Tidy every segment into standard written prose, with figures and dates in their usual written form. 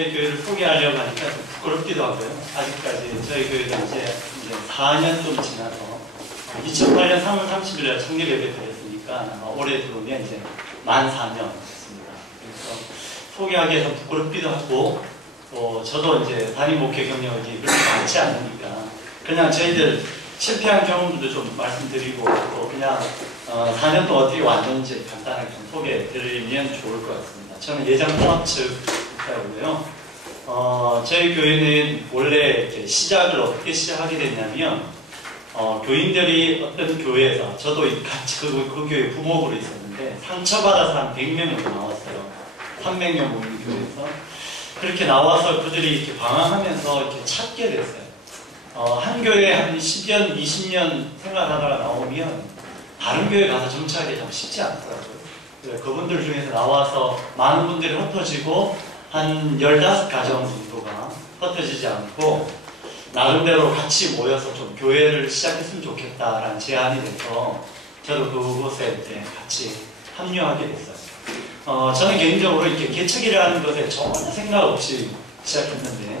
저희 교회를 소개하려고 하니까 좀 부끄럽기도 하고요. 아직까지 저희 교회도 이제 4년 좀 지나서 2008년 3월 30일에 창립 예배 드렸으니까 아마 올해 들어오면 이제 만 4년 됐습니다. 그래서 소개하기에 좀 부끄럽기도 하고 또 저도 이제 담임 목회 경력이 그렇게 많지 않으니까 그냥 저희들 실패한 경험들도 좀 말씀드리고 또 그냥 4년 동안 어떻게 왔는지 간단하게 좀 소개해 드리면 좋을 것 같습니다. 저는 예장 통합 측 목사이고요. 저희 교회는 원래 이렇게 시작을 어떻게 시작하게 됐냐면 교인들이 어떤 교회에서 저도 같이 그 교회 부목으로 있었는데 상처받아서 한 100명 정도 나왔어요. 300명 모인 교회에서 그렇게 나와서 그들이 이렇게 방황하면서 이렇게 찾게 됐어요. 한 교회에 한 10년, 20년 생활하다가 나오면 다른 교회 가서 정착하기 참 쉽지 않더라고요. 그분들 중에서 나와서 많은 분들이 흩어지고 한 15가정 정도가 흩어지지 않고 나름대로 같이 모여서 좀 교회를 시작했으면 좋겠다라는 제안이 돼서 저도 그곳에 이제 같이 합류하게 됐어요. 저는 개인적으로 이렇게 개척이라는 것에 전혀 생각 없이 시작했는데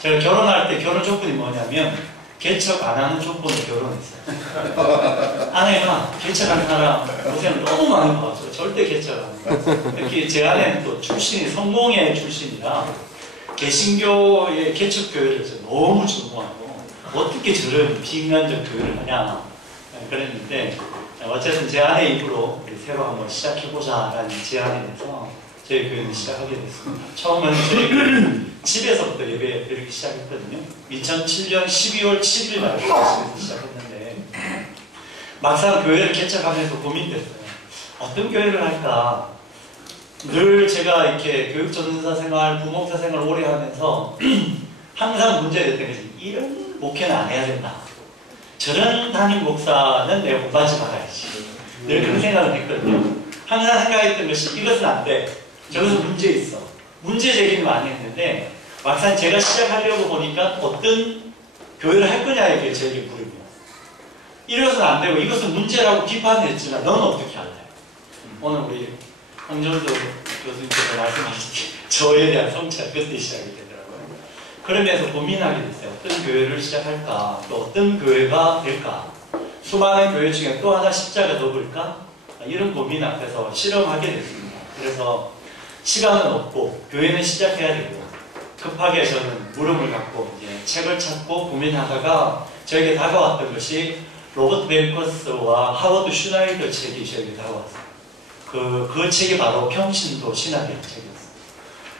제가 결혼할 때 결혼 조건이 뭐냐면 개척 안 하는 조건으로 결혼했어요. 아내가 개척하는 사람 고생을 너무 많이 봐서 절대 개척 안 해요. 특히 제 아내는 또 출신이 성공회 출신이라 개신교의 개척교회를 너무 전공하고 어떻게 저런 비인간적 교회를 하냐 그랬는데 어쨌든 제 아내 입으로 새로 한번 시작해보자 라는 제안이 돼서 저희 교회는 시작하게 됐습니다. 처음은 저희 교회는 집에서부터 예배 드리기 시작했거든요. 2007년 12월 7일 날 집에서 시작했는데 막상 교회를 개척하면서 고민됐어요. 어떤 교회를 할까? 늘 제가 이렇게 교육전도사 생활, 부목사 생활 오래 하면서 항상 문제됐던 것이 이런 목회는 안 해야 된다. 저런 담임 목사는 내가 본받지 말아야지. 늘 그런 생각을 했거든요. 항상 생각했던 것이 이것은 안 돼. 저것은 문제 있어. 문제 제기를 많이 했는데 막상 제가 시작하려고 보니까 어떤 교회를 할 거냐 이게 저에게 물으면 이것은 안 되고 이것은 문제라고 비판했지만 너는 어떻게 할래? 오늘 우리 황정도 교수님께서 말씀하신 저에 대한 성찰 그때 시작이 되더라고요. 그러면서 고민하게 됐어요. 어떤 교회를 시작할까? 또 어떤 교회가 될까? 수많은 교회 중에 또 하나 십자가 접을까? 이런 고민 앞에서 실험하게 됐습니다. 그래서 시간은 없고 교회는 시작해야 되고 급하게 저는 물음을 갖고 이제 책을 찾고 고민하다가 저에게 다가왔던 것이 로버트 벨커스와 하워드 슈나이더 책이 저에게 다가왔어요. 그 책이 바로 평신도 신학이라는 책이었어요.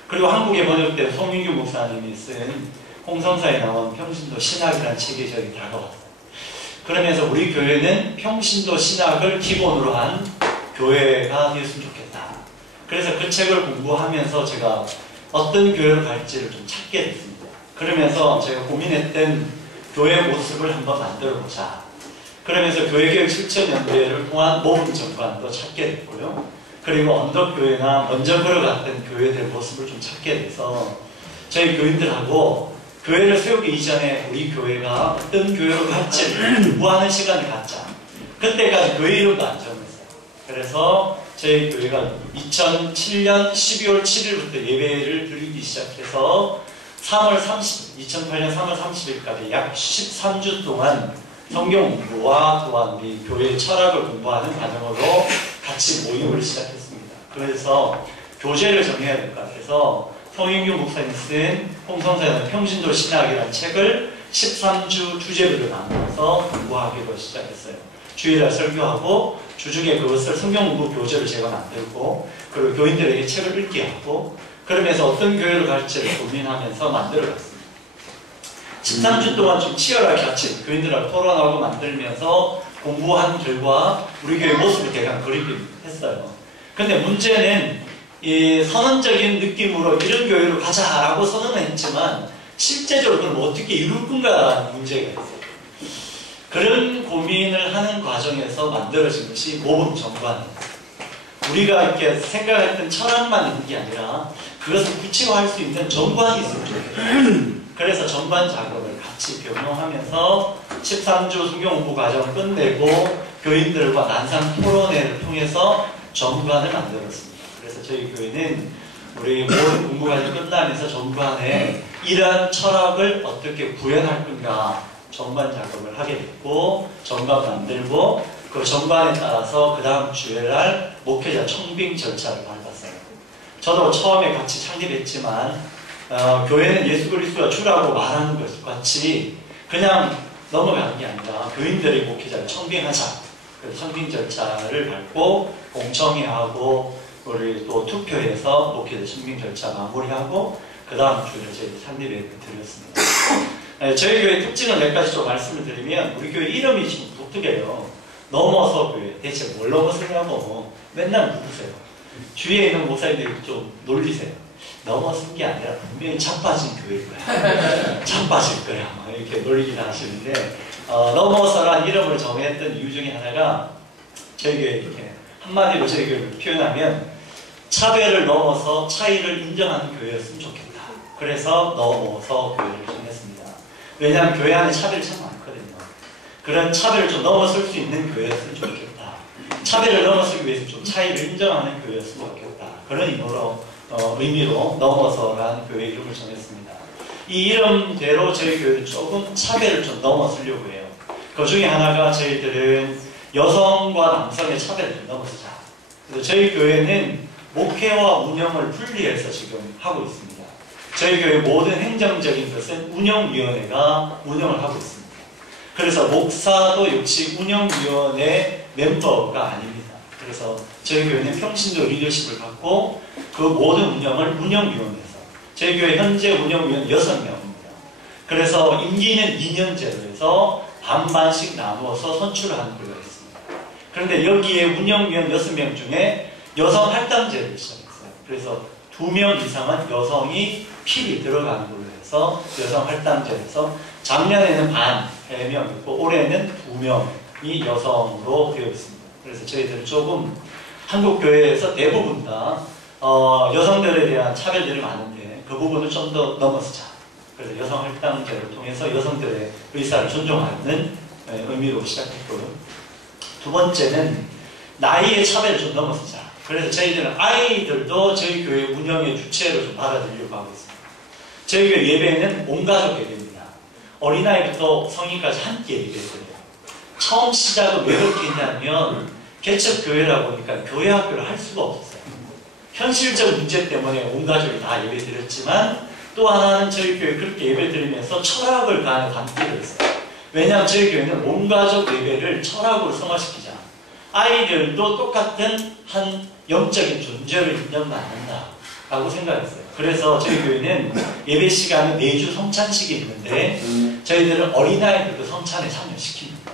그리고 한국에 번역된 송민규 목사님이 쓴 홍성사에 나온 평신도 신학이라는 책이 저에게 다가왔어요. 그러면서 우리 교회는 평신도 신학을 기본으로 한 교회가 되었으면 좋겠다. 그래서 그 책을 공부하면서 제가 어떤 교회로 갈지를 좀 찾게 됐습니다. 그러면서 제가 고민했던 교회 모습을 한번 만들어보자. 그러면서 교회교육 실천연대회를 통한 모범 정관도 찾게 됐고요. 그리고 언덕교회나 먼저 걸어갔던 교회들 모습을 좀 찾게 돼서 저희 교인들하고 교회를 세우기 이전에 우리 교회가 어떤 교회로 갈지를 공부하는 시간을 갖자. 그때까지 교회 이름도 안 정했어요. 그래서 저희 교회가 2007년 12월 7일부터 예배를 드리기 시작해서 2008년 3월 30일까지 약 13주 동안 성경 공부와 또한 우리 교회의 철학을 공부하는 과정으로 같이 모임을 시작했습니다. 그래서 교재를 정해야 될 것 같아서 송인규 목사님 쓴 홍성사의 평신도 신학이라는 책을 13주 주제별로 나눠서 공부하기로 시작했어요. 주일날 설교하고 주중에 그것을 성경 공부 교재를 제가 만들고 그리고 교인들에게 책을 읽게 하고 그러면서 어떤 교회를 갈지를 고민하면서 만들어갔습니다. 13주 동안 좀 치열하게 같이 교인들하고 토론하고 만들면서 공부한 결과 우리 교회 모습을 대강 그리긴 했어요. 근데 문제는 이 선언적인 느낌으로 이런 교회로 가자라고 선언은 했지만 실제적으로 그럼 어떻게 이룰 건가라는 문제가 있어요. 그런 고민을 하는 과정에서 만들어진 것이 모범 정관이에요. 우리가 이렇게 생각했던 철학만 있는 게 아니라 그것을 구체화할 수 있는 정관이 있으면 좋겠어요. 그래서 정관 작업을 같이 병행하면서 13주 성경 공부 과정을 끝내고 교인들과 난상 토론회를 통해서 정관을 만들었습니다. 그래서 저희 교회는 우리 모든 공부가 끝나면서 전반에 이러한 철학을 어떻게 구현할 건가 전반 작업을 하게 됐고, 전반 만들고, 그 전반에 따라서 그 다음 주일날 목회자 청빙 절차를 밟았어요. 저도 처음에 같이 창립했지만 교회는 예수 그리스도가 주라고 말하는 것 같이 그냥 넘어가는 게 아니라 교인들의 목회자를 청빙하자. 그래서 청빙 절차를 밟고 공청회하고 우리 또 투표해서 목회자 청빙 절차 마무리하고 그 다음 주일에 저희 창립에 드렸습니다. 저희 교회 특징을 몇 가지 좀 말씀을 드리면, 우리 교회 이름이 지금 독특해요. 넘어서 교회. 대체 뭘 넘어서냐고 맨날 묻으세요. 주위에 있는 목사님들이 좀 놀리세요. 넘어선 게 아니라 분명히 자빠진 교회일 거야. 자빠질 거야. 막 이렇게 놀리기도 하시는데, 넘어서란 이름을 정했던 이유 중에 하나가, 저희 교회 이렇게 한마디로 저희 교회를 표현하면 차별을 넘어서 차이를 인정하는 교회였으면 좋겠다. 그래서 넘어서 교회를 정했습니다. 왜냐하면 교회 안에 차별이 참 많거든요. 그런 차별을 좀 넘어설 수 있는 교회였으면 좋겠다. 차별을 넘어서기 위해서 좀 차이를 인정하는 교회였으면 좋겠다. 그런 의미로 넘어서라는 교회 이름을 정했습니다. 이 이름대로 저희 교회는 조금 차별을 좀 넘어서려고 해요. 그 중에 하나가 저희들은 여성과 남성의 차별을 좀 넘어서자. 그래서 저희 교회는 목회와 운영을 분리해서 지금 하고 있습니다. 저희 교회 모든 행정적인 것은 운영위원회가 운영을 하고 있습니다. 그래서 목사도 역시 운영위원회 멤버가 아닙니다. 그래서 저희 교회는 평신도 리더십을 갖고 그 모든 운영을 운영위원회에서, 저희 교회 현재 운영위원 6명입니다. 그래서 임기는 2년제로 해서 반반씩 나누어서 선출을 하는 걸로 했습니다. 그런데 여기에 운영위원 6명 중에 여성 할당제를 시작했어요. 그래서 2명 이상은 여성이 필히 들어가는 걸로 해서 여성 할당제에서 작년에는 반 3명이고 올해는 2명이 여성으로 되어 있습니다. 그래서 저희들은 조금 한국 교회에서 대부분 다 여성들에 대한 차별들이 많은데 그 부분을 좀 더 넘어서자. 그래서 여성 할당제를 통해서 여성들의 의사를 존중하는 의미로 시작했고요. 두 번째는 나이의 차별을 좀 넘어서자. 그래서 저희들은 아이들도 저희 교회 운영의 주체로 좀 받아들이려고 하고 있습니다. 저희 교회 예배는 온가족 예배입니다. 어린아이부터 성인까지 함께 예배드려요. 처음 시작은 왜 그렇게 했냐면 개척교회라 보니까 교회 학교를 할 수가 없었어요. 현실적 문제 때문에 온가족이 다 예배드렸지만, 또 하나는 저희 교회 그렇게 예배드리면서 철학을 담기로 했어요. 왜냐하면 저희 교회는 온가족 예배를 철학으로 승화시키자. 아이들도 똑같은 한 영적인 존재를 인정받는다 라고 생각했어요. 그래서 저희 교회는 예배 시간에 매주 성찬식이 있는데 저희들은 어린아이들도 성찬에 참여시킵니다.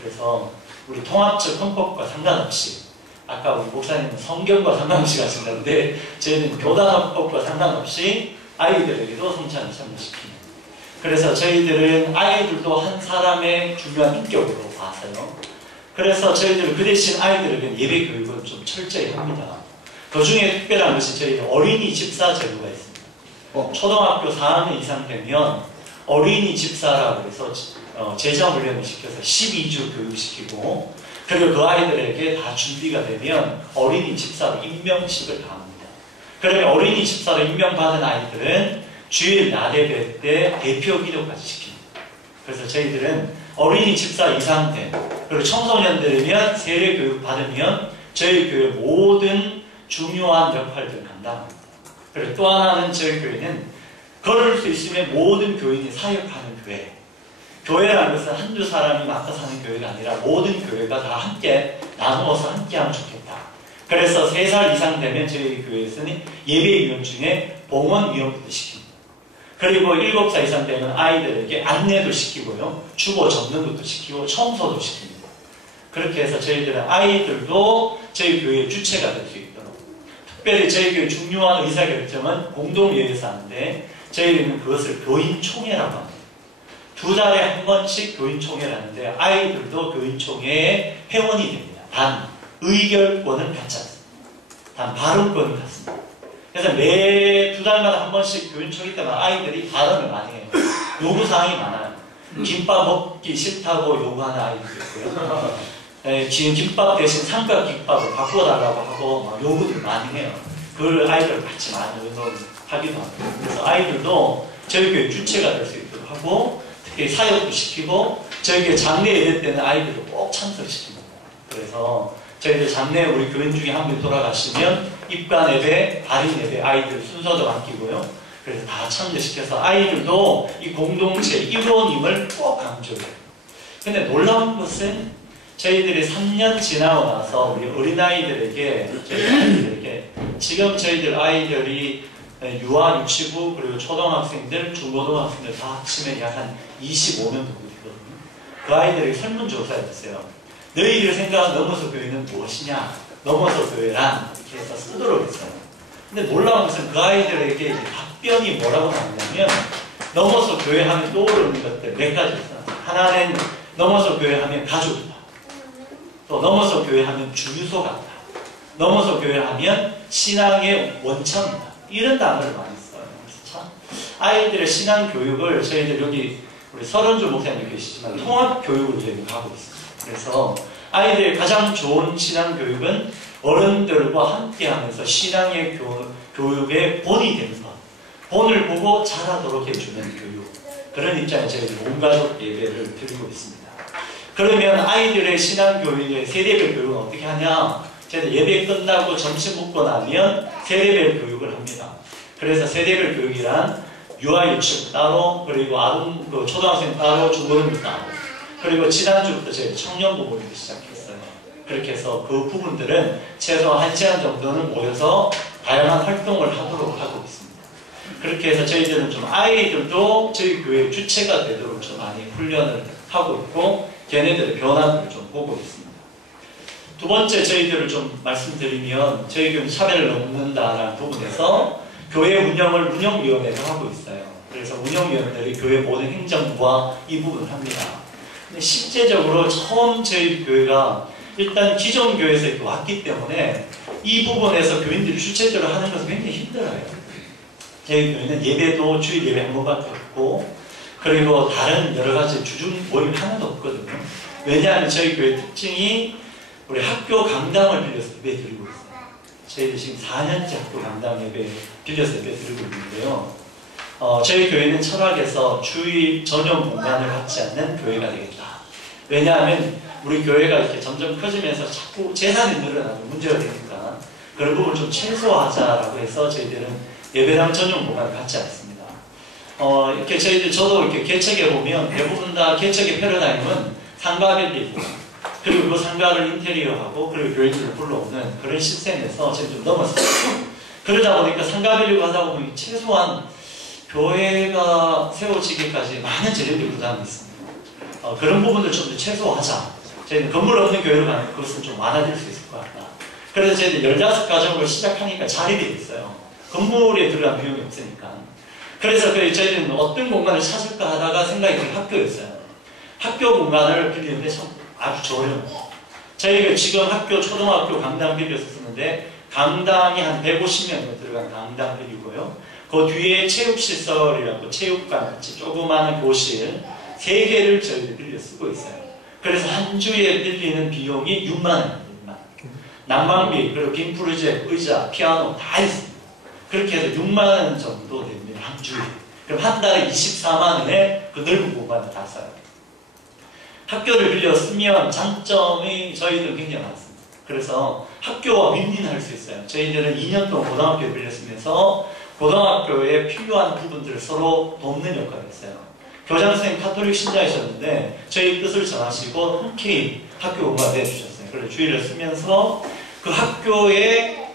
그래서 우리 통합적 헌법과 상관없이, 아까 우리 목사님은 성경과 상관없이 가신다는데 저희는 교단 헌법과 상관없이 아이들에게도 성찬을 참여시킵니다. 그래서 저희들은 아이들도 한 사람의 중요한 인격으로 봐서요. 그래서 저희들은 그 대신 아이들에게는 예배 교육을 좀 철저히 합니다. 그 중에 특별한 것이 저희는 어린이 집사 제도가 있습니다. 초등학교 4학년 이상 되면 어린이 집사라고 해서 제자훈련을 시켜서 12주 교육시키고, 그리고 그 아이들에게 다 준비가 되면 어린이 집사로 임명식을 다 합니다. 그러면 어린이 집사로 임명받은 아이들은 주일 나대배 때 대표 기도까지 시킵니다. 그래서 저희들은 어린이 집사 이상 된, 그리고 청소년들이면 세례 교육 받으면 저희 교회 모든 중요한 역할들을 감당합니다. 그리고 또 하나는 저희 교회는 걸을 수 있으면 모든 교인이 사역하는 교회. 교회라는 것은 한두 사람이 맡아 사는 교회가 아니라 모든 교회가 다 함께 나누어서 함께 하면 좋겠다. 그래서 3살 이상 되면 저희 교회에서는 예배위원 중에 봉헌위원부터 시킵니다. 그리고 7살 이상 되면 아이들에게 안내도 시키고요, 주보 접는 것도 시키고 청소도 시킵니다. 그렇게 해서 저희들은 아이들도 저희 교회의 주체가 될 수 있도록, 특별히 저희 교회 중요한 의사결정은 공동회의에서 하는데 저희는 그것을 교인총회라고 합니다. 2달에 한 번씩 교인총회를 하는데 아이들도 교인총회의 회원이 됩니다. 단 의결권은 갖지 않습니다. 단 발언권은 갖습니다. 그래서 매 2달마다 한 번씩 교인총회 때마다 아이들이 발언을 많이 해요. 요구사항이 많아요. 김밥 먹기 싫다고 요구하는 아이들도 있고요. 지금 김밥 대신 삼각김밥을 바꿔달라고 하고 요구들 많이 해요. 그 아이들을 같이 많이 의논하기도 하고, 그래서 아이들도 저희 교회 주체가 될 수 있도록 하고, 특히 사역도 시키고, 저희 교회 장례 예배 때는 아이들을 꼭 참석시킵니다. 그래서 저희들 장례 우리 교인 중에 한 분 돌아가시면 입관 예배, 발인 예배 아이들 순서도 맡기고요. 그래서 다 참여시켜서 아이들도 이 공동체 일원임을 꼭 강조해요. 근데 놀라운 것은 저희들이 3년 지나고 나서 우리 어린아이들에게, 저희 아이들에게 지금 저희들 아이들이 유아, 유치부, 그리고 초등학생들, 중고등학생들 다 합치면 약 한 25명 정도 되거든요. 그 아이들에게 설문조사했어요. 너희들 생각한 넘어서 교회는 무엇이냐? 넘어서 교회란 이렇게 해서 쓰도록 했어요. 근데 놀라운 것은 그 아이들에게 이제 답변이 뭐라고 나왔냐면 넘어서 교회 하면 떠오르는 것들 몇 가지 있어요. 하나는 넘어서 교회 하면 가족이다. 또 넘어서 교회 하면 주유소 같다. 넘어서 교회 하면 신앙의 원천이다. 이런 단어를 많이 써요. 그래서 참 아이들의 신앙 교육을 저희들 여기 우리 서른주 목사님 계시지만 통합 교육을 저희가 하고 있습니다. 그래서 아이들의 가장 좋은 신앙 교육은 어른들과 함께하면서 신앙의 교육의 본이 되는 것, 본을 보고 자라도록 해주는 교육, 그런 입장에 저희들 온가족 예배를 드리고 있습니다. 그러면 아이들의 신앙 교육의 세대별 교육은 어떻게 하냐? 저희들 예배 끝나고 점심 먹고 나면 세대별 교육을 합니다. 그래서 세대별 교육이란 유아 유치부 따로, 그리고 초등학생 따로, 중고등부 따로, 그리고 지난주부터 저희 청년 부분을 시작했어요. 그렇게 해서 그 부분들은 최소 1시간 정도는 모여서 다양한 활동을 하도록 하고 있습니다. 그렇게 해서 저희들은 좀 아이들도 저희 교회 주체가 되도록 좀 많이 훈련을 하고 있고, 걔네들의 변화를 좀 보고 있습니다. 두 번째 저희들을 좀 말씀드리면, 저희 교회는 차별을 넘는다라는 부분에서 교회 운영을 운영위원회를 하고 있어요. 그래서 운영위원들이 교회 모든 행정부와 이 부분을 합니다. 근데 실제적으로 처음 저희 교회가 일단 기존 교회에서 이렇게 왔기 때문에 이 부분에서 교인들이 주체적으로 하는 것은 굉장히 힘들어요. 저희 교회는 예배도 주일 예배 한 번밖에 없고, 그리고 다른 여러 가지 주중 모임 하나도 없거든요. 왜냐하면 저희 교회 특징이 우리 학교 강당을 빌려서 예배 드리고 있어요. 저희들 지금 4년째 학교 강당 예배 빌려서 예배 드리고 있는데요. 저희 교회는 철학에서 주일 전용 공간을 갖지 않는 교회가 되겠다. 왜냐하면 우리 교회가 이렇게 점점 커지면서 자꾸 재산이 늘어나고 문제가 되니까 그런 부분을 좀 최소화하자라고 해서 저희들은 예배당 전용 공간을 갖지 않습니다. 이렇게 저도 이렇게 개척해 보면 대부분 다 개척의 패러다임은 상가 빌리고, 그리고 그 상가를 인테리어하고, 그리고 교인들을 불러오는 그런 시스템에서 지금 좀 넘었어요. 그러다 보니까 상가 빌리고 하다 보면 최소한 교회가 세워지기까지 많은 재정적 부담이 있습니다. 그런 부분들 좀 더 최소화하자. 저희는 건물 없는 교회로 가면 그것은 좀 많아질 수 있을 것 같다. 그래서 저희들 16가정을 시작하니까 자립이 됐어요. 건물에 들어간 비용이 없으니까. 그래서 저희는 어떤 공간을 찾을까 하다가 생각이 든 학교였어요. 학교 공간을 빌리는데 참 아주 저렴해요. 저희가 지금 초등학교 강당 빌려서 쓰는데, 강당이 한 150명 정도 들어간 강당 빌리고요. 그 뒤에 체육시설이라고 체육관 같이 조그마한 교실 3개를 저희들 빌려 쓰고 있어요. 그래서 한 주에 빌리는 비용이 6만 원입니다. 난방비, 그리고 빔 프로젝트, 의자, 피아노 다 있습니다. 그렇게 해서 6만 원 정도 됩니다. 한 주에. 그럼 한 달에 24만 원에 그 넓은 공간을 다 써요. 학교를 빌려 쓰면 장점이 저희들은 굉장히 많습니다. 그래서 학교와 윈윈할 수 있어요. 저희들은 2년 동안 고등학교를 빌려 쓰면서 고등학교에 필요한 부분들을 서로 돕는 역할을 했어요. 교장선생님 카톨릭 신자이셨는데 저희 뜻을 전하시고 흔쾌히 학교 공간을 내주셨어요. 그래서 주의를 쓰면서 그 학교에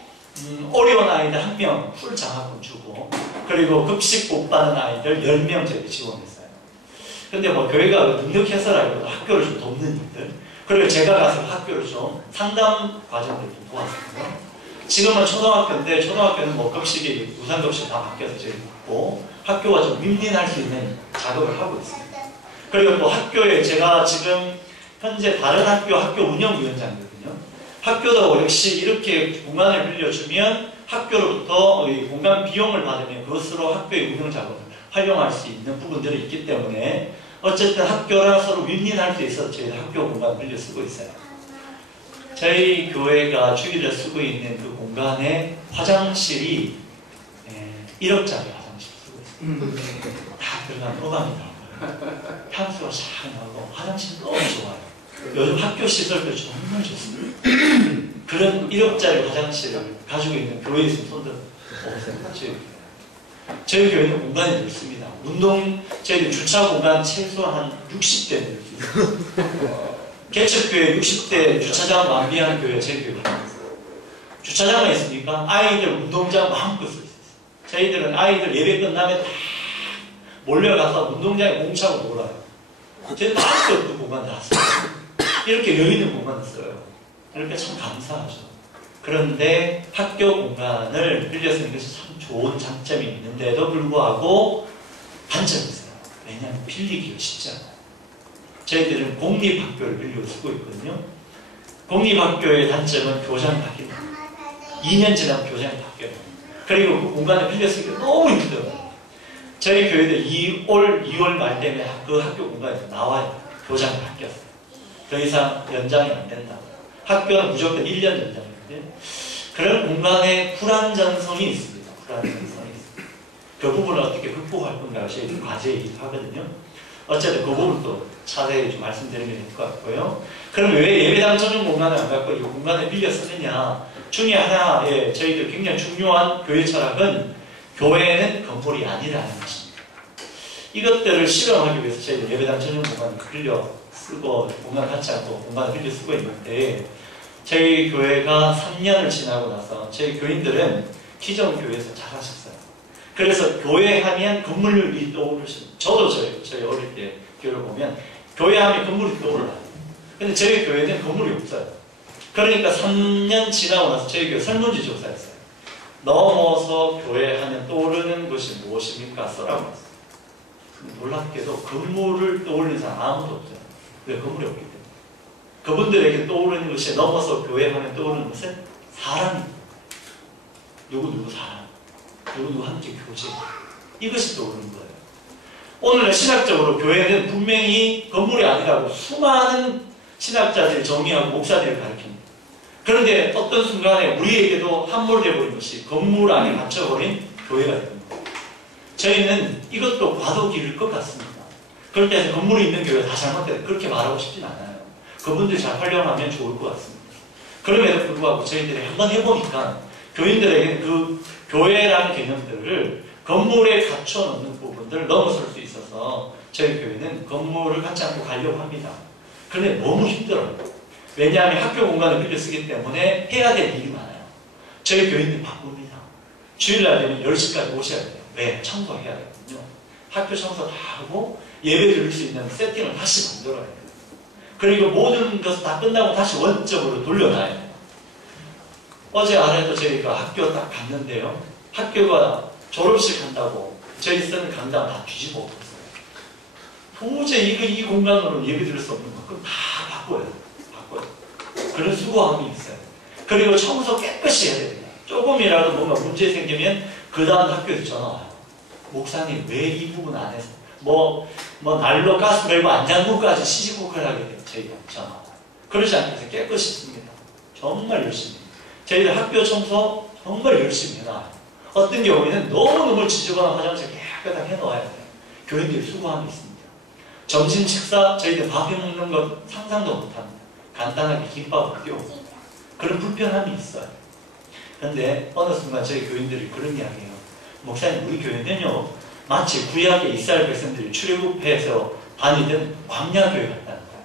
어려운 아이들 1명 풀 장학금 주고, 그리고 급식 못 받는 아이들 10명 저희 지원했어요. 근데 뭐 교회가 능력해서라도 학교를 좀 돕는 일들, 그리고 제가 가서 학교를 좀 상담 과정을 좀 도왔거든요. 지금은 초등학교인데, 초등학교는 뭐 급식이 우산급식 다 바뀌어서 저희 있고, 학교가 좀 윈윈할 수 있는 작업을 하고 있습니다. 그리고 또 학교에 제가 지금 현재 다른 학교 운영위원장이거든요. 학교도 역시 이렇게 공간을 빌려주면 학교로부터 공간 비용을 받으면 그것으로 학교의 운영 작업을 활용할 수 있는 부분들이 있기 때문에 어쨌든 학교랑 서로 윈윈할 수 있어서 저희가 학교 공간을 빌려 쓰고 있어요. 저희 교회가 주일에 쓰고 있는 그 공간에 화장실이 1억짜리 화장실 쓰고 있습니다. 다 들어가면 오감이 나와요. 향수가 싹 나고 화장실 너무 좋아요. 요즘 학교 시설도 정말 좋습니다. 그런 1억짜리 화장실을 가지고 있는 교회에 있으면 손들 없어요. 저희 교회는 공간이 넓습니다. 저희들 주차 공간 최소한 한 60대 늘 수 있어요. 개척교회 60대 주차장 완비한 교회 저희 교회가 주차장에 있으니까 아이들 운동장 마음껏 쓸 수 있어요. 저희들은 아이들 예배 끝나면 다 몰려가서 운동장에 공차고 놀아요. 저희 마음껏 그 공간 다 써요. 이렇게 여유 있는 공간을 써요. 그러니까 참 감사하죠. 그런데 학교 공간을 빌려 쓰는 것이 참 좋은 장점이 있는데도 불구하고 단점이 있어요. 왜냐하면 빌리기가 쉽지 않아요. 저희들은 공립학교를 빌려 쓰고 있거든요. 공립학교의 단점은 교장이 바뀐다. 2년 지나면 교장이 바뀌어요. 그리고 그 공간을 빌려 쓰기가 너무 힘들어요. 저희 교회도 올 2월 말 되면 그 학교 공간에서 나와요. 교장이 바뀌었어요. 더 이상 연장이 안 된다. 학교는 무조건 1년 연장인데 그런 공간에 불안전성이 있습니다. 불안전성이 있습니다. 그 부분을 어떻게 극복할 건가 저희 과제이기도 하거든요. 어쨌든 그 부분도 차세히 좀 말씀드리면 될 것 같고요. 그럼 왜 예배당 전용 공간을 안 갖고 이 공간을 빌려 쓰느냐? 중에 하나의 저희들 굉장히 중요한 교회 철학은 교회는 건물이 아니라는 것입니다. 이것들을 실현하기 위해서 저희들 예배당 전용 공간을 빌려 쓰고 공간을 갖지 않고 공간을 빌려 쓰고 있는데 저희 교회가 3년을 지나고 나서 저희 교인들은 기존 교회에서 잘하셨어요. 그래서 교회 하면 건물이 떠오르시는 저도 저희 어릴 때 교회를 보면 교회 하면 건물이 떠올라요. 근데 저희 교회는 건물이 없어요. 그러니까 3년 지나고 나서 저희 교회 설문지 조사했어요. 넘어서 교회 하면 떠오르는 것이 무엇입니까? 써라고 했어요. 놀랍게도 건물을 떠올리는 사람 아무도 없어요. 왜? 건물이 없기 때문에. 그분들에게 떠오르는 것이 넘어서 교회 하면 떠오르는 것은 사람입니다. 누구 사람. 누구 함께 교제. 이것이 떠오르는 거예요. 오늘은 신학적으로 교회는 분명히 건물이 아니라고 수많은 신학자들이 정의하고 목사들이 가르칩니다. 그런데 어떤 순간에 우리에게도 함몰되어버린 것이 건물 안에 갇혀버린 교회가 됩니다. 저희는 이것도 과도기일 것 같습니다. 그럴 때 건물이 있는 교회가 다 잘못됐다. 그렇게 말하고 싶진 않아요. 그분들이 잘 활용하면 좋을 것 같습니다. 그럼에도 불구하고 저희들이 한번 해보니까 교인들에게 그 교회라는 개념들을 건물에 갖춰놓는 부분들을 넘어설 수 있어서 저희 교회는 건물을 갖지 않고 가려고 합니다. 그런데 너무 힘들어요. 왜냐하면 학교 공간을 빌려 쓰기 때문에 해야 될 일이 많아요. 저희 교인들이 바쁩니다. 주일날 되면 10시까지 오셔야 돼요. 왜? 청소해야 되거든요. 학교 청소 다 하고 예배 드릴 수 있는 세팅을 다시 만들어야 돼요. 그리고 모든 것을 다 끝나고 다시 원점으로 돌려놔야 돼요. 어제 아래도 저희가 학교 딱 갔는데요. 학교가 졸업식 한다고 저희 쓰는 강당 다 뒤집어 엎었어요. 도저히 이 공간으로 예배 드릴 수 없는 거 그럼 다 바꿔요. 그런 수고함이 있어요. 그리고 청소 깨끗이 해야 됩니다. 조금이라도 뭔가 문제 생기면 그 다음 학교에서 전화 와요. 목사님 왜 이 부분 안 해서 난로 가스 밸브 안 잠그고까지 시시콜콜 하게 돼요. 저희가 전화 와요. 그러지 않고 깨끗이 씁니다. 정말 열심히. 저희들 학교 청소 정말 열심히 해놔요. 어떤 경우에는 너무너무 지저분한 화장실 깨끗하게 해놓아야 돼요. 교인들이 수고함이 있습니다. 점심 식사 저희들 밥 해먹는 것 상상도 못합니다. 간단하게 김밥을 띄우고 그런 불편함이 있어요. 그런데 어느 순간 저희 교인들이 그런 이야기해요. 목사님 우리 교회는요 마치 구약의 이스라엘 백성들이 출애굽해서 다니던 광야교회 같다는 거예요.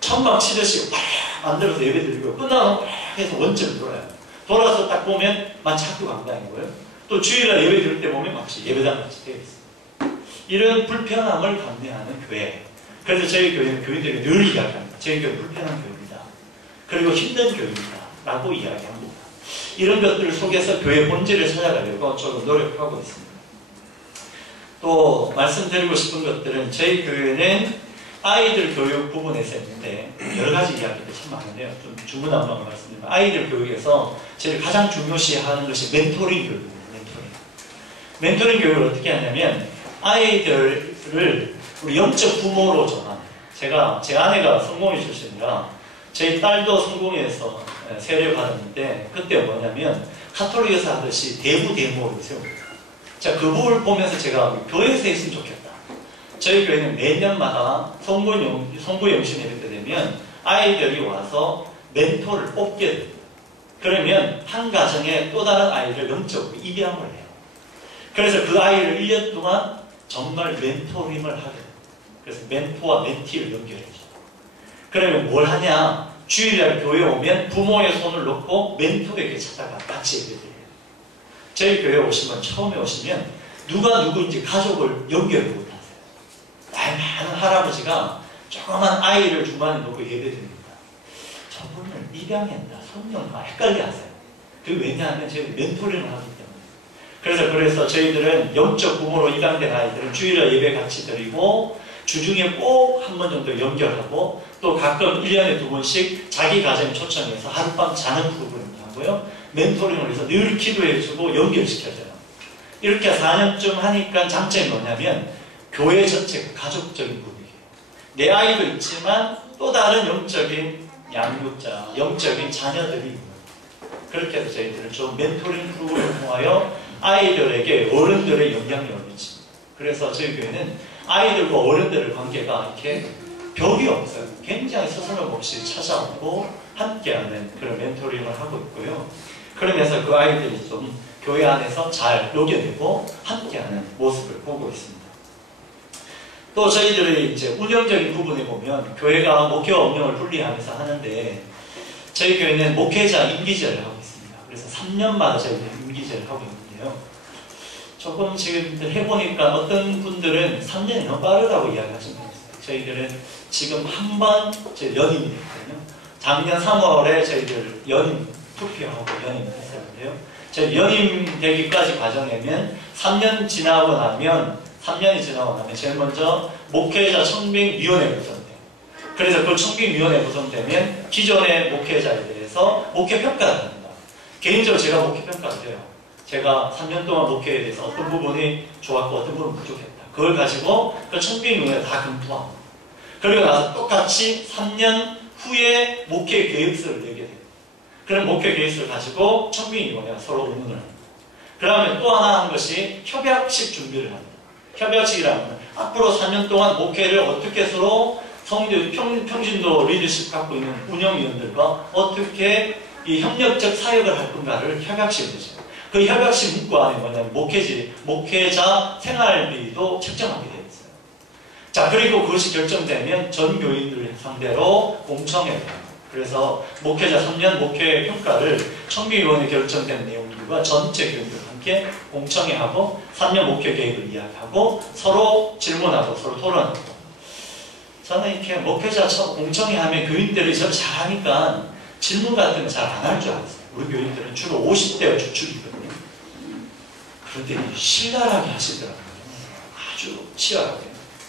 천막 치듯이 팍 만들어서 예배 드리고 끝나면 팍 해서 원점을 돌아요. 돌아서 딱 보면 마치 학교 강당인 거예요. 또 주일날 예배 드릴 때 보면 마치 예배당 같이 되어 있어요. 이런 불편함을 감내하는 교회. 그래서 저희 교회는 교인들에게 늘 이야기합니다. 저희 교회는 불편한 교회입니다. 그리고 힘든 교회입니다. 라고 이야기합니다. 이런 것들을 속에서 교회 본질을 찾아가려고 저도 노력하고 있습니다. 또 말씀드리고 싶은 것들은 저희 교회는 아이들 교육 부분에서 있는데 여러 가지 이야기가 참 많은데요. 좀 중구난방으로 말씀드리면 아이들 교육에서 저희가 가장 중요시하는 것이 멘토링 교육입니다. 멘토링 교육을 어떻게 하냐면 아이들을 우리 영적 부모로 전환해요. 제 아내가 성공회 출신이라 저희 딸도 성공회에서 세례를 받았는데 그때 뭐냐면 카톨릭에서 하듯이 대부 대모를 세웁니다. 자, 그 부분을 보면서 제가 교회에서 했으면 좋겠다. 저희 교회는 매년마다 성부 영신 예배 때 되면 아이들이 와서 멘토를 뽑게 됩니다. 그러면 한 가정에 또 다른 아이를 영적으로 입양을 해요. 그래서 그 아이를 1년 동안 정말 멘토링을 하게 됩니다. 그래서 멘토와 멘티를 연결해줘. 그러면 뭘 하냐? 주일날 교회 오면 부모의 손을 놓고 멘토에게 찾아가 같이 예배드려요. 저희 교회 오시면 처음에 오시면 누가 누구인지 가족을 연결을 못하세요. 나이 많은 할아버지가 조그만 아이를 중간에 놓고 예배드립니다. 저분을 입양했나 손녀인가 헷갈려하세요. 그게 왜냐하면 저희가 멘토링을 하기 때문에. 그래서 저희들은 영적 부모로 입양된 아이들은 주일날 예배 같이 드리고 주중에 꼭 한 번 정도 연결하고 또 가끔 1년에 2번씩 자기 가정에 초청해서 하룻밤 자는 프로그램을 하고요. 멘토링을 해서 늘 기도해주고 연결시켜줘요. 이렇게 4년쯤 하니까 장점이 뭐냐면 교회 전체가 가족적인 분위기예요. 내 아이도 있지만 또 다른 영적인 양육자, 영적인 자녀들이 있는 거예요. 그렇게 해서 저희들은 좀 멘토링 프로그램을 통하여 아이들에게 어른들의 영향력을 미칩니다. 그래서 저희 교회는 아이들과 어른들의 관계가 이렇게 벽이 없어요. 굉장히 스스럼 없이 찾아오고 함께하는 그런 멘토링을 하고 있고요. 그러면서 그 아이들이 좀 교회 안에서 잘 녹여내고 함께하는 모습을 보고 있습니다. 또 저희들의 이제 운영적인 부분에 보면 교회가 목회와 운영을 분리하면서 하는데 저희 교회는 목회자 임기제를 하고 있습니다. 그래서 3년마다 저희들 임기제를 하고 있는데요. 조금 지금 해보니까 어떤 분들은 3년이 너무 빠르다고 이야기하시는 분이 있어요. 저희들은 지금 한 번 연임이 됐거든요. 작년 3월에 저희들 연임 투표하고 연임을 했었는데요. 저희 연임되기까지 과정에면 3년이 지나고 나면 제일 먼저 목회자 청빙위원회 구성돼요. 그래서 그 청빙위원회 구성되면 기존의 목회자에 대해서 목회평가를 합니다. 개인적으로 제가 목회평가를 해요. 제가 3년 동안 목회에 대해서 어떤 부분이 좋았고 어떤 부분은 부족했다. 그걸 가지고 그 청빙위원회에 다 검토하고 그리고 나서 똑같이 3년 후에 목회 계획서를 내게 돼요. 그런 목회 계획서를 가지고 청빙위원회가 서로 의논을 합니다. 그러면 또 하나 한 것이 협약식 준비를 합니다. 협약식이라는 건 앞으로 4년 동안 목회를 어떻게 서로 평신도 리더십 갖고 있는 운영위원들과 어떻게 이 협력적 사역을 할 건가를 협약식을 내죠. 그 협약식 문구 안에 뭐냐면 목회자 생활비도 책정하게 되어 있어요. 자, 그리고 그것이 결정되면 전 교인들 상대로 공청회를 합니다. 그래서 목회자 3년 목회 평가를 청빙위원회 결정된 내용들과 전체 교인들과 함께 공청회하고 3년 목회 계획을 이야기하고 서로 질문하고 서로 토론하고 저는 이렇게 목회자 공청회 하면 교인들이 저 잘하니까 질문 같은 거 잘 안 할 줄 알았어요. 우리 교인들은 주로 50대가 주축이거든요. 그런데 신랄하게 하시더라고요. 아주 치열하게.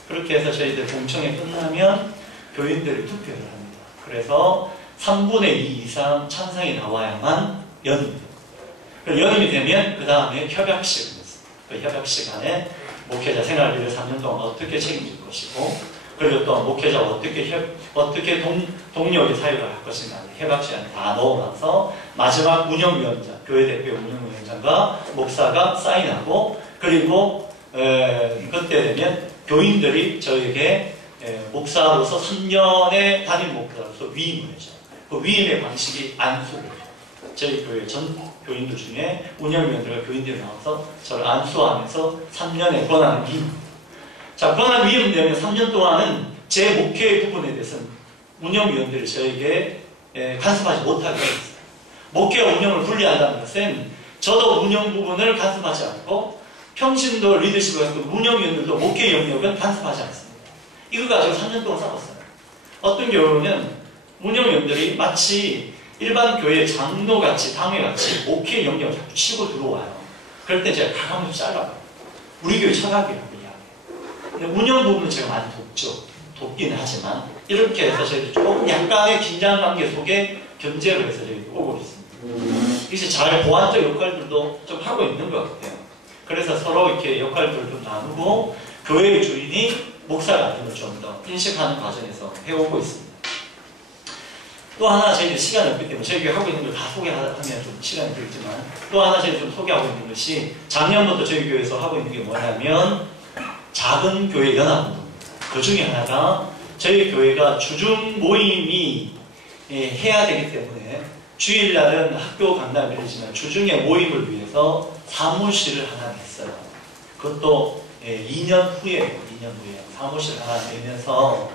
그렇게 해서 저희들 공청회 끝나면 교인들이 투표를 합니다. 그래서 3분의 2 이상 찬성이 나와야만 연임이 됩니다. 연임이 되면 그 다음에 협약식을 했습니다. 그 협약식 안에 목회자 생활비를 3년 동안 어떻게 책임질 것이고 그리고 또 목회자가 어떻게 동료에게 사역을 할 것인가 협약식 안에 다 넣어놔서 마지막 운영위원장, 교회 대표 운영위원장과 목사가 사인하고 그리고 그때 되면 교인들이 저에게 목사로서 3년의 담임 목사로서 위임을 해줘. 그 위임의 방식이 안수를 해요. 저희 교회 전 교인들 중에 운영위원들과 교인들이 나와서 저를 안수하면서 3년의 권한 위임. 자, 권한 위임되면 3년 동안은 제 목회 부분에 대해서는 운영위원들이 저에게 간섭하지 못하게 했어요. 목회와 운영을 분리한다는 것은 저도 운영 부분을 간섭하지 않고 평신도 리더십을 가지고 운영위원들도 목회 영역은 간섭하지 않습니다. 이거 가지고 3년 동안 싸웠어요. 어떤 경우는 운영위원들이 마치 일반 교회 장로같이 당회같이 목회 영역을 자꾸 치고 들어와요. 그럴 때 제가 가감으로 잘라요. 우리 교회 철학이라고 이야기해요. 근데 운영 부분은 제가 많이 돕기는 하지만 이렇게 해서 저희도 조금 약간의 긴장관계 속에 견제를 해서 저희도 오고 있습니다. 이제 잘 보완적 역할들도 좀 하고 있는 것 같아요. 그래서 서로 이렇게 역할들을 좀 나누고 교회의 주인이 목사 같은 걸 좀 더 인식하는 과정에서 해오고 있습니다. 또 하나 저희들 시간이 없기 때문에 저희 교회 하고 있는 걸 다 소개하면 좀 시간이 들지만 또 하나 저희 좀 소개하고 있는 것이 작년부터 저희 교회에서 하고 있는 게 뭐냐면 작은 교회 연합운동입니다. 그 중에 하나가 저희 교회가 주중 모임이 해야 되기 때문에 주일날은 학교 강단을 빌리지만 주중에 모임을 위해서 사무실을 하나 냈어요. 그것도 2년 후에 사무실 하나 내면서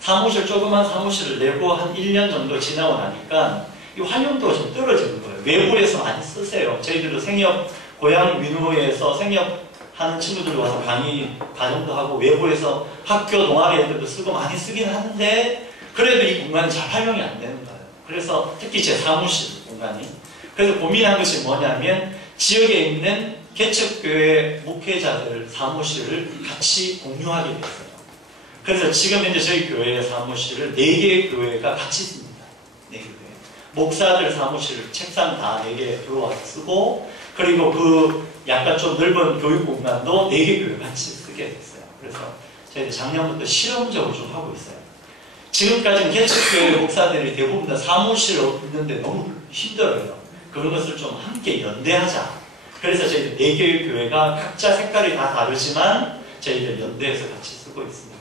사무실 조그만 사무실을 내고 한 1년 정도 지나고 나니까 이 활용도가 좀 떨어지는 거예요. 외부에서 많이 쓰세요. 저희들도 생협 고향 민우에서 생협하는 친구들 와서 강의 과정도 하고 외부에서 학교 동아리 애들도 쓰고 많이 쓰긴 하는데 그래도 이 공간이 잘 활용이 안 되는 거예요. 그래서 특히 제 사무실 공간이 그래서 고민한 것이 뭐냐면 지역에 있는 개척교회 목회자들 사무실을 같이 공유하게 됐어요. 그래서 지금 현재 저희 교회의 사무실을 4개의 교회가 같이 씁니다. 4개 교회. 목사들 사무실 책상 다 4개 들어와서 쓰고 그리고 그 약간 좀 넓은 교육 공간도 4개 교회가 같이 쓰게 됐어요. 그래서 저희들 작년부터 실험적으로 좀 하고 있어요. 지금까지는 개척교회 목사들이 대부분 다 사무실을 있는데 너무 힘들어요. 그런 것을 좀 함께 연대하자. 그래서 저희들 4개의 교회가 각자 색깔이 다 다르지만 저희들 연대해서 같이 쓰고 있습니다.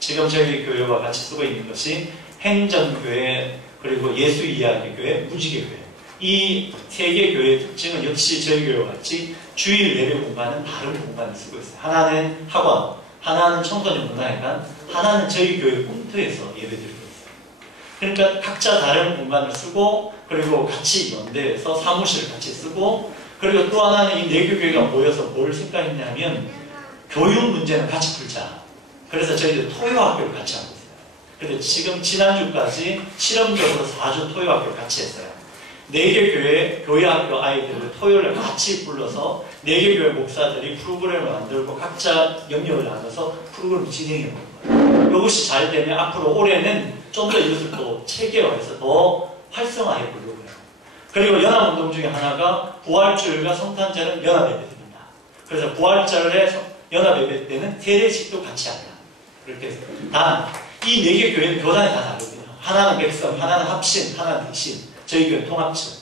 지금 저희 교회와 같이 쓰고 있는 것이 행전교회, 그리고 예수이야기교회, 무지개교회. 이 3개 교회의 특징은 역시 저희 교회와 같이 주일 예배 공간은 다른 공간을 쓰고 있어요. 하나는 학원, 하나는 청소년 문화회관, 하나는 저희 교회 홈트에서 예배드리고 있어요. 그러니까 각자 다른 공간을 쓰고 그리고 같이 연대해서 사무실을 같이 쓰고 그리고 또 하나는 이 4개 교회가 모여서 뭘 생각했냐면 교육 문제는 같이 풀자. 그래서 저희들 토요학교를 같이 하고 있어요. 그래서 지금 지난주까지 실험적으로 4주 토요학교를 같이 했어요. 4개 교회, 교회학교 아이들을 토요일에 같이 불러서 4개 교회 목사들이 프로그램을 만들고 각자 영역을 나눠서 프로그램을 진행해 보는 거예요. 이것이 잘 되면 앞으로 올해는 좀 더 이것을 또 체계화해서 더 활성화해 보려고 해요. 그리고 연합운동 중에 하나가 부활주일과 성탄절은 연합예배드립니다. 그래서 부활절에 연합예배 때는 세례식도 같이 한다. 그렇게 해서 단 이 4개 교회는 교단이 다 다르거든요. 하나는 백성, 하나는 합신, 하나는 대신. 저희 교회 통합체.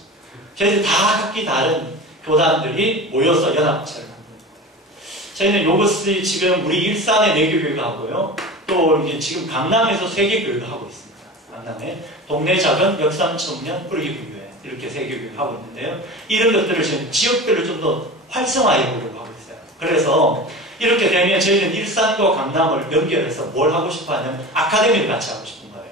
저희들 다 각기 다른 교단들이 모여서 연합체를 만드는 거예요. 저희는 요것이 지금 우리 일산에 4개 교회가 하고요. 또 이제 지금 강남에서 3개 교회가 하고 있습니다. 강남에 동네 작은 역삼 청년 뿌리기 교회 이렇게 3개 교회가 하고 있는데요. 이런 것들을 지금 지역별로 좀 더 활성화해 보려고 하고 있어요. 그래서 이렇게 되면 저희는 일산과 강남을 연결해서 뭘 하고 싶어 하냐면 아카데미를 같이 하고 싶은 거예요.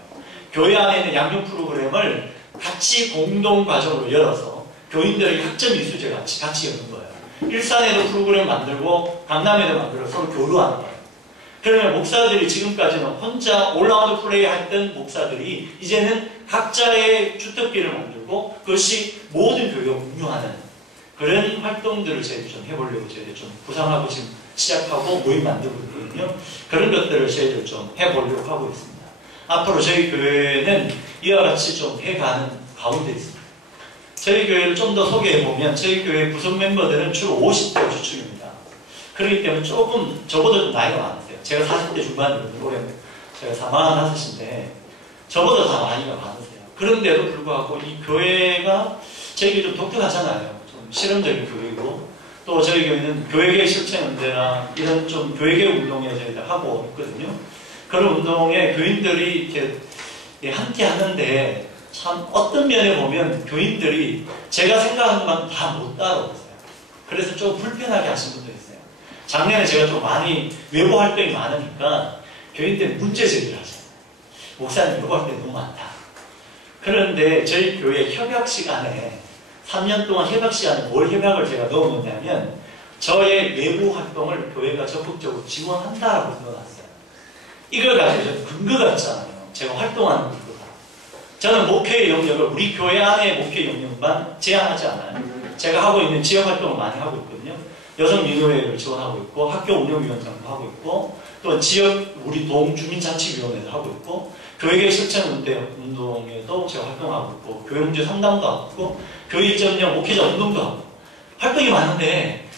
교회 안에 있는 양육 프로그램을 같이 공동 과정으로 열어서 교인들의 학점 이수제 같이 여는 거예요. 일산에도 프로그램 만들고 강남에도 만들어서 서로 교류하는 거예요. 그러면 목사들이 지금까지는 혼자 올라운드 플레이 했던 목사들이 이제는 각자의 주특기를 만들고 그것이 모든 교회가 공유하는 그런 활동들을 저희들 좀 해보려고 저희들 좀 구상하고 지금 시작하고 모임 만들고 있거든요. 그런 것들을 저희들 좀 해보려고 하고 있습니다. 앞으로 저희 교회는 이와 같이 좀 해가는 가운데 있습니다. 저희 교회를 좀 더 소개해보면 저희 교회 구성 멤버들은 주로 50대 주축입니다. 그렇기 때문에 조금 저보다 좀 나이가 많으세요. 제가 40대 중반이거든요. 올해 제가 45인데 저보다 다 나이가 많으세요. 그런데도 불구하고 이 교회가 저희 교회 좀 독특하잖아요. 좀 실험적인 교회고 또 저희 교회는 교회계 실천연대나 이런 좀 교회계 운동에 저희들 하고 있거든요. 그런 운동에 교인들이 이렇게 함께 하는데 참 어떤 면에 보면 교인들이 제가 생각하는 만큼 다 못 따라오세요. 그래서 좀 불편하게 하신 분도 있어요. 작년에 제가 좀 많이 외부 활동이 많으니까 교인들이 문제 제기를 하잖아요. 목사님 외부 활동이 너무 많다. 그런데 저희 교회 협약 시간에 3년 동안 협약 시간에 뭘 협약을 제가 넣어놓냐면 저의 외부 활동을 교회가 적극적으로 지원한다라고 넣어놨어요. 이걸 가지고 저는 근거가 있잖아요. 제가 활동하는 근거가. 저는 목회 영역을 우리 교회 안에 목회 영역만 제한하지 않아요. 제가 하고 있는 지역 활동을 많이 하고 있거든요. 여성민호회를 지원하고 있고 학교 운영위원장도 하고 있고 또 지역 우리 동주민자치위원회도 하고 있고 교회계 실천운동에도 제가 활동하고 있고 교회 문제 상담도 하고 있고 교회 1.0 목회자 운동도 하고 활동이 많은데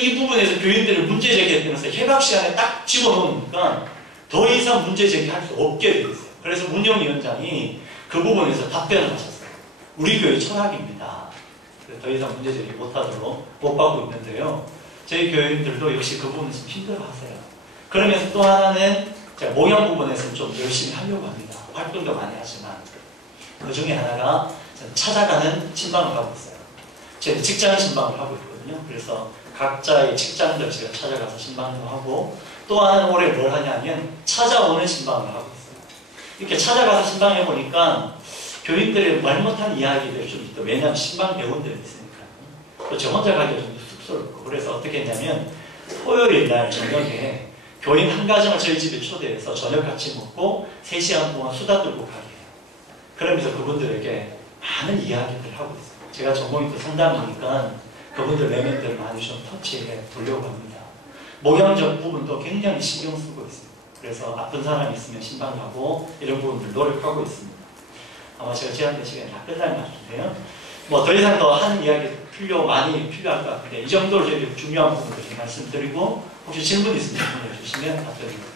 이 부분에서 교인들을 문제 제기했다면서 협약 시간에 딱 집어넣으니까 더 이상 문제 제기할 수 없게 돼 있어요. 그래서 운영위원장이 그 부분에서 답변을 하셨어요. 우리 교회 철학입니다. 더 이상 문제제기 못하도록 못 받고 있는데요. 저희 교회인들도 역시 그 부분은 좀 힘들어하세요. 그러면서 또 하나는 제가 목양 부분에서는 좀 열심히 하려고 합니다. 활동도 많이 하지만 그 중에 하나가 찾아가는 신방을 하고 있어요. 저희 직장 신방을 하고 있거든요. 그래서 각자의 직장들 제가 찾아가서 신방도 하고 또 하나는 올해 뭘 하냐면 찾아오는 신방을 하고 있어요. 이렇게 찾아가서 신방해 보니까 교인들의 말 못한 이야기들이 좀 있다. 왜냐하면 신방 배우들이 있으니까. 또 저 혼자 가기가 좀 쑥스럽고 그래서 어떻게 했냐면 토요일 날 저녁에 교인 한 가정을 저희 집에 초대해서 저녁 같이 먹고 3시간 동안 수다 떨고 가게 해요. 그러면서 그분들에게 많은 이야기들을 하고 있어요. 제가 전공이 또 상담이니까 그분들 내면들을 많이 좀 터치해 보려고 합니다. 목양적 부분도 굉장히 신경 쓰고 있습니다. 그래서 아픈 사람이 있으면 신방하고 이런 부분들 노력하고 있습니다. 아마 제가 제한된 시간이 다 끝난 것 같은데요. 뭐 더 이상 더 하는 이야기 많이 필요할 것 같은데 이 정도로 저희 중요한 부분들 말씀드리고 혹시 질문 있으면 질문해 주시면 답변드리겠습니다.